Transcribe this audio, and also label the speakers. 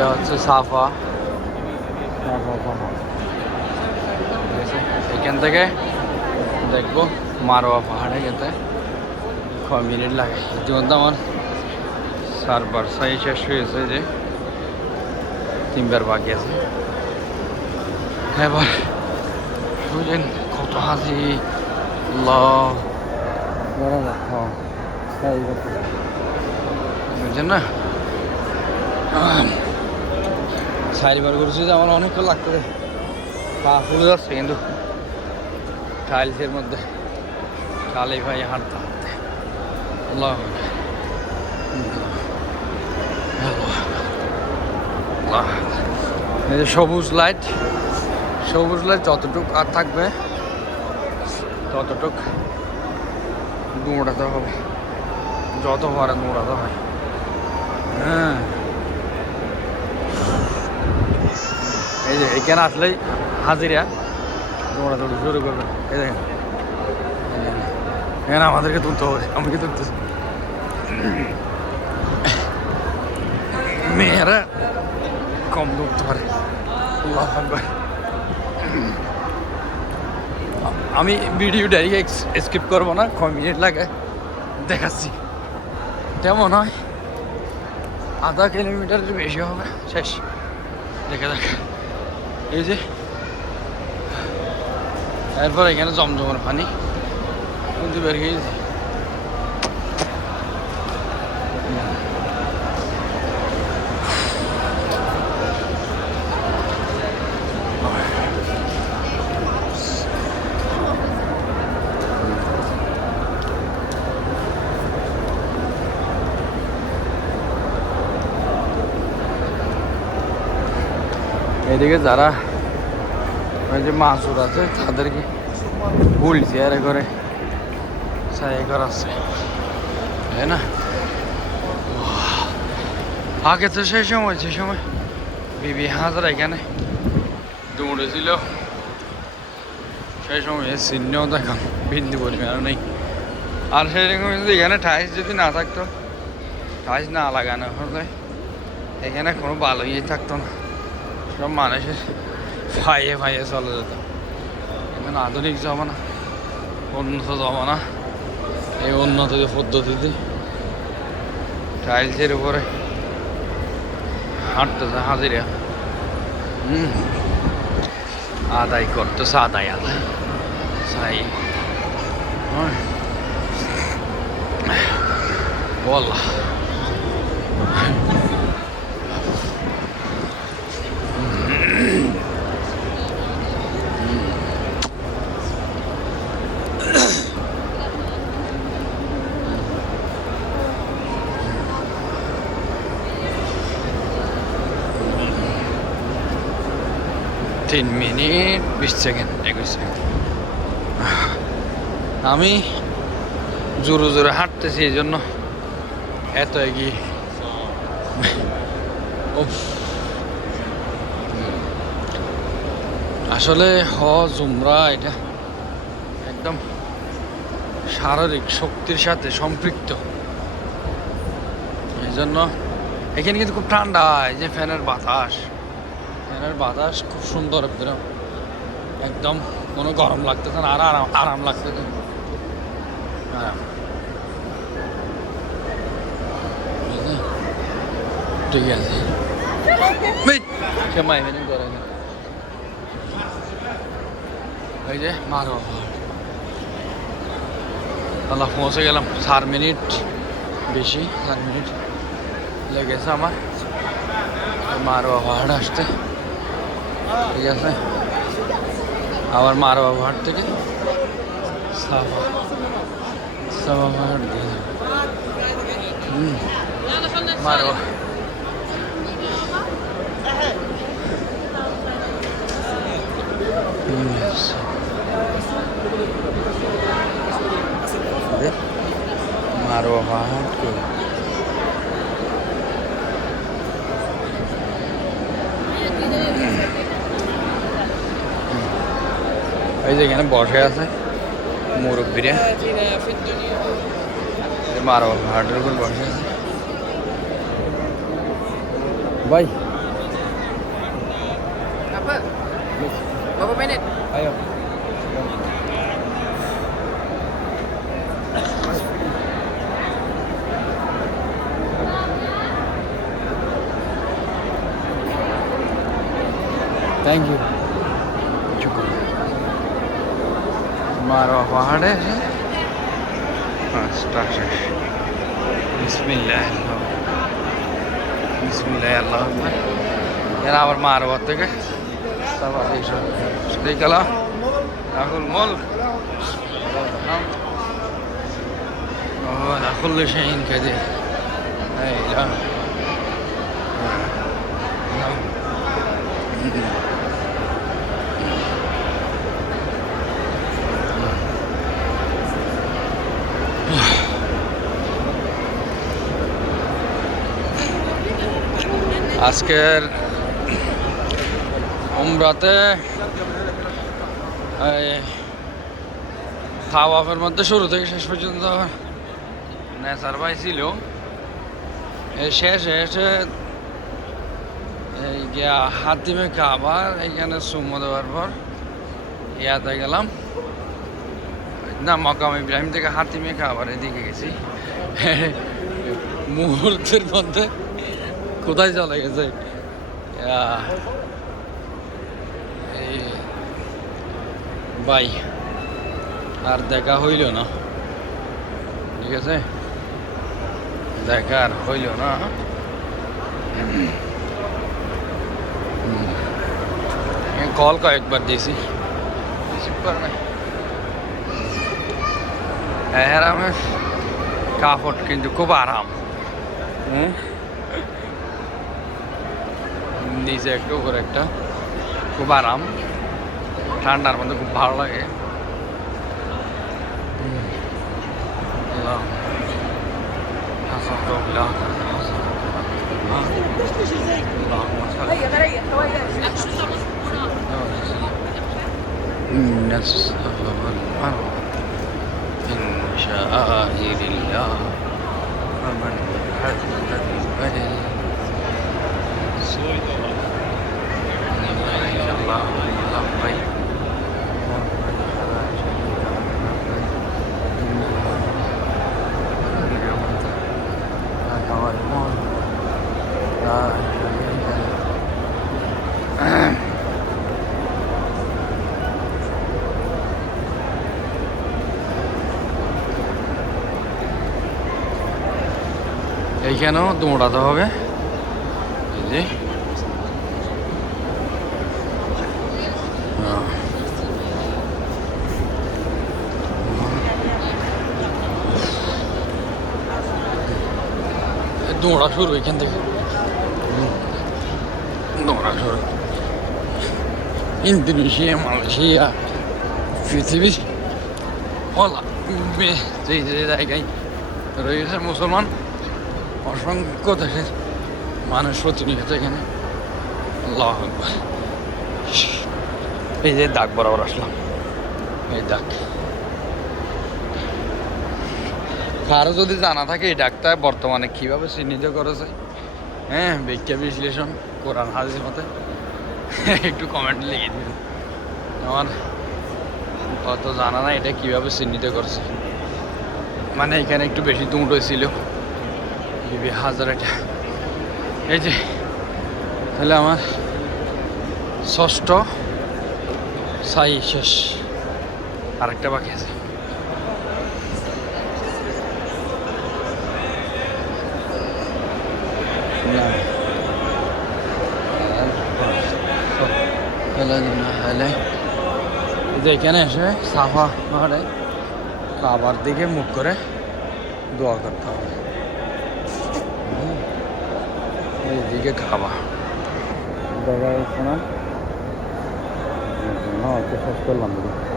Speaker 1: এটা হচ্ছে সাফা। এখান থেকে দেখব মারোয়া পাহাড়ে যেতে। ক মিনিট লাগে? ইতিমধ্যে আমার চারবার সাই শেষ হয়েছে যে তিনবার বাকি আছে। এবার বুঝলেন কত হাসি। আল্লাহ। বড় দেখো বুঝছেন না? চারিবার করেছি যে আমার অনেকক্ষণ লাগতে পা ফুলে যাচ্ছে কিন্তু। টাইলসের মধ্যে। কালে ভাই হাঁটতে হাঁটতে। আল্লাহ আল্লাহ। এই যে সবুজ লাইট সবুজ লাইট যতটুক আর থাকবে, ততটুক দৌড়াতে হবে। যত পারে দৌড়াতে হয় হ্যাঁ। এই যে, এখানে আসলেই হাজিরা। দৌড়াদৌড়ি শুরু করবে। এই দেখেন। এখানে আমাদেরকে তুলতে হবে, আমাকে তুলতেছি মেয়েরা কম দৌড়তে পারে। আমি ভিডিও ডাইরি স্কিপ করব না, কয় মিনিট লাগে, দেখাচ্ছি। কেমন হয়? আধা কিলোমিটারের বেশি হবে। শেষ। দেখে দেখ এই যে এরপর এখানে জমজমের পানি। কিন্তু বের হয়ে গেছে এদিকে যারা ওই যে মাসুর আছে, তাদেরকে হুইল চেয়ারে করে সাই করাচ্ছে তাই না? আগে তো সেই সময় সেই সময় বিবি হাজার এখানে দৌড়েছিল। সেই সময় চিহ্নও দেখাম বিন্দু পরিমাণ নেই। আর সেরকম যদি এখানে ঠাইস যদি না থাকতো টাইস না লাগানো হলে এখানে কোনো ভালো ইয়ে থাকতো না। সব মানুষের ফাইয়ে ফাইয়ে চলে যেত। এখন আধুনিক জমানা, উন্নত জমানা, এই উন্নত পদ্ধতিতে টাইলসের উপরে হাঁটতেছে, হাজিরা। হুম। আদায় করতেছে, আদায় আদায়। সাই। বল। তিন মিনিট, বিশ সেকেন্ড, একুশ সেকেন্ড। আমি জোরে জোরে হাঁটতেছি এই জন্য এত এগিয়ে। আসলে হ জুমরা এটা একদম শারীরিক শক্তির সাথে সম্পৃক্ত। এই জন্য এখানে কিন্তু খুব ঠান্ডা, এই যে ফ্যানের বাতাস। ফ্যানের বাতাস খুব সুন্দর একদম। একদম কোনো গরম লাগতেছে না আর আরাম আরাম লাগতেছে। আরাম ঠিক আছে। সে মাইমেনিং করে না এই যে মারো। আল্লাহ পৌঁছে গেলাম। চার মিনিট বেশি চার মিনিট লেগেছে আমার। মারোয়া পাহাড় আসতে। ঠিক আছে আবার মারোয়া পাহাড় থেকে সাফা সাফা পাহাড় দিয়ে যাব। হুম মারোয়া Yes. Ve মারোয়া এই যে এখানে বসে আছে মুরব্বীরা মারো হাটের উপর বসে আছে ভাই Berapa minit? Ayo. عليه بسم الله بسم الله اللهم يا عمر ما عرفتك السلام عليكم شريك الله له الملك له الحمد وهو على كل لا اله هو আজকের উমরাতে খাওয়াফের মধ্যে শুরু থেকে শেষ পর্যন্ত নেচার ভাই ছিল শেষে এসে এই গিয়া হাতিমে খাবার, এইখানে সুমো দেওয়ার পর ইয়াতে গেলাম। না মকাম ইব্রাহিম থেকে হাতিমে খাবার এদিকে গেছি। মুহূর্তের মধ্যে কোথায় চলে গেছে? বাই, আর দেখা হইল না। ঠিক আছে? দেখা আর হইল না। কল দিয়েছি। রিসিভ করে নাই। আরামে কাপড় কিন্তু খুব আরাম। হুম নিচে একটু উপরে একটা খুব আরাম ঠান্ডার মধ্যে খুব ভালো লাগে হুম। আল্লাহ। حصلت بالله ها اللهم صل إن الصفا والمروة من شعائر الله ومن حج البيت إن الله لبيك لا شريك له এইখানেও দৌড়াতে হবে এই যে দৌড়া শুরু এখান থেকে। দৌড়া শুরু। ইন্দোনেশিয়া, মালয়েশিয়া, পৃথিবীর হলা যে জায়গায় রয়েছে মুসলমান, অসংখ্য দেশের মানুষ প্রতিনিয়ত এখানে। এই যে দাগ বরাবর আসলাম। এই দাগ। কারও যদি জানা থাকে এই ডাকটা বর্তমানে কীভাবে চিহ্নিত করেছে? হ্যাঁ ব্যাখ্যা, বিশ্লেষণ, কোরআন হাদিস মতে। একটু কমেন্ট লিখে দিন আমার অত জানা না এটা কীভাবে চিহ্নিত করছে। মানে এখানে একটু বেশি দুটো ছিল হাজার এটা এই যে, তাহলে আমার ষষ্ঠ, সাই শেষ। আরেকটা বাকি আছে না হলে এই যে এখানে এসে সাফা পাহাড়ে খাবার দিকে মুখ করে দোয়া করতে হবে। এইদিকে খাবা। দেখা যাচ্ছে না না শেষ করলাম।